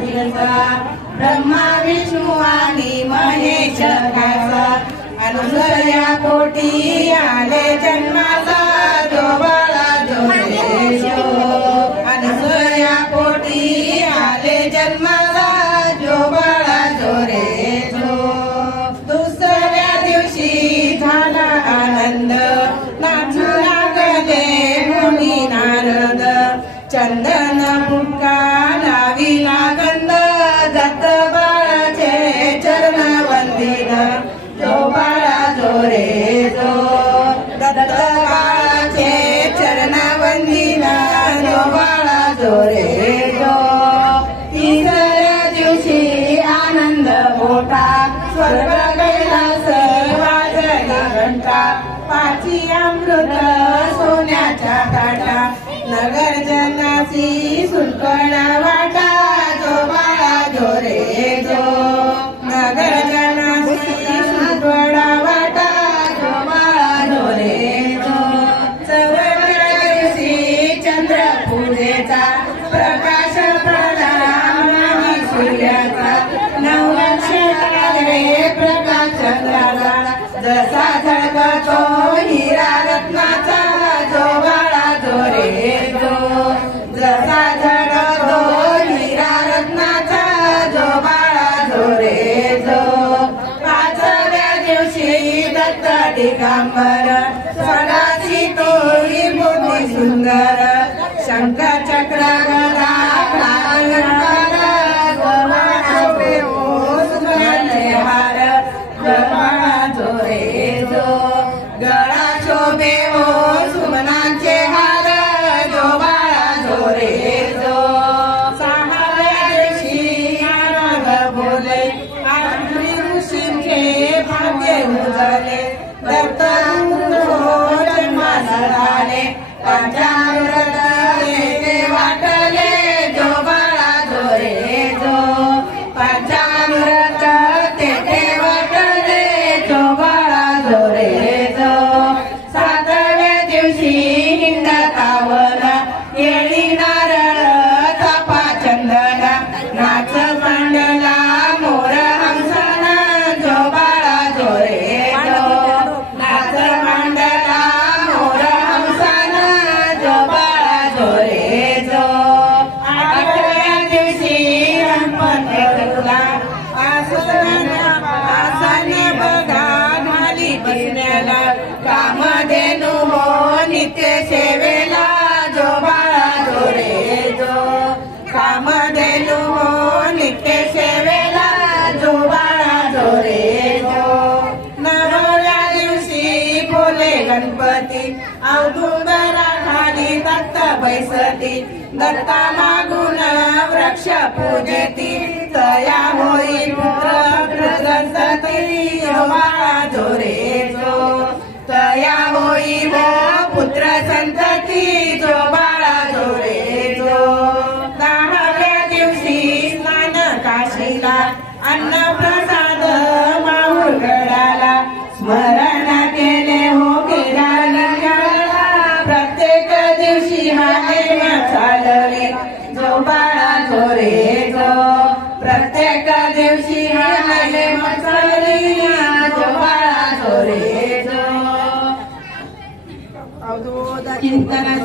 दिवसा ब्रह्मा विष्णू आणि महेश घासा अनुसया पोटी आले जन्माला जो बाळा जो रे जो अनुसया पोटी आले जन्माला जो बाळा जो रे जो दुसऱ्या दिवशी झाला आनंद नाचू लागले मुनी नारद चंदन मुक्का लाविला गंध दत्त बाळाचे चरण वंदिन जो बाळा जो रे जो दत्त बाळाचे चरण वंदिन जो बाळा जो रे जो तिसऱ्या दिवशी आनंद मोठा स्वर्ग कैलास वाजला घंटा पाची अमृत सोन्याच्या ताटा नगर जनासी सुलकणा वाटा जो बाळा जो रे जो नगर जनासी सुलकणा वाटा जो बाळा जो रे जो चौथ्या दिवशी चंद्र पूजेचा प्रकाश पडला आणि सूर्याचा नवनक्षत्राले प्रकाश चंद्राचा जसा झळकतो हिरा रत्नाचा जो बाळा जो रे जो जसा झळकतो हिरा रत्नाचा जो बाळा जो रे जो पाचव्या दिवशी दत्त दिगंबर स्वराची तोही बुद्धी सुंदर शंख चक्र गदा हार गळा जो रे जो गळा शोभे हो सुमनांचे हार जो बाळा जो रे जो सहाव्या दिवशी नारद बोले आत्री ऋषींचे भाग्य उजळले दत्त गुरु जन्मास आले पंचामृत ते वाटले जो बाळा जो रे जो पंचामृत ते वाटले जो बाळा जो रे जो सातव्या दिवशी हिंडतावन येळी नारळ चाफा चंदन नाच मांडला मोर हंसना जो बाळा जो रे जो नाच मांडला मोर हंसना जो बाळा जो रे जो आठव्या दिवशी गणपतीला आसाने बघा घाली बसण्याला कामधेनु हो नित्य सेवेला जो बाळा जो रे जो कामधेनु हो नित्य सेवेला जो बाळा जो रे जो नवव्या दिवशी बोले गणपती औदुंबरा खाली दत्त बैसती दत्ता मागून वृक्ष पूजती तया होई पुत्र संतती जो बाळा जो रे जो तया होई हो पुत्र संतती जो बाळा जो रे जो दहाव्या दिवशी स्नान काशीला अन्न प्रसाद माहुर गडाला स्मरण केले हो केला प्रत्येक दिवशी हाने चालले जो बाळा जो रे जो प्रत्येक दिवशी हाने चालले जो बाळा जो रे जो चिंतन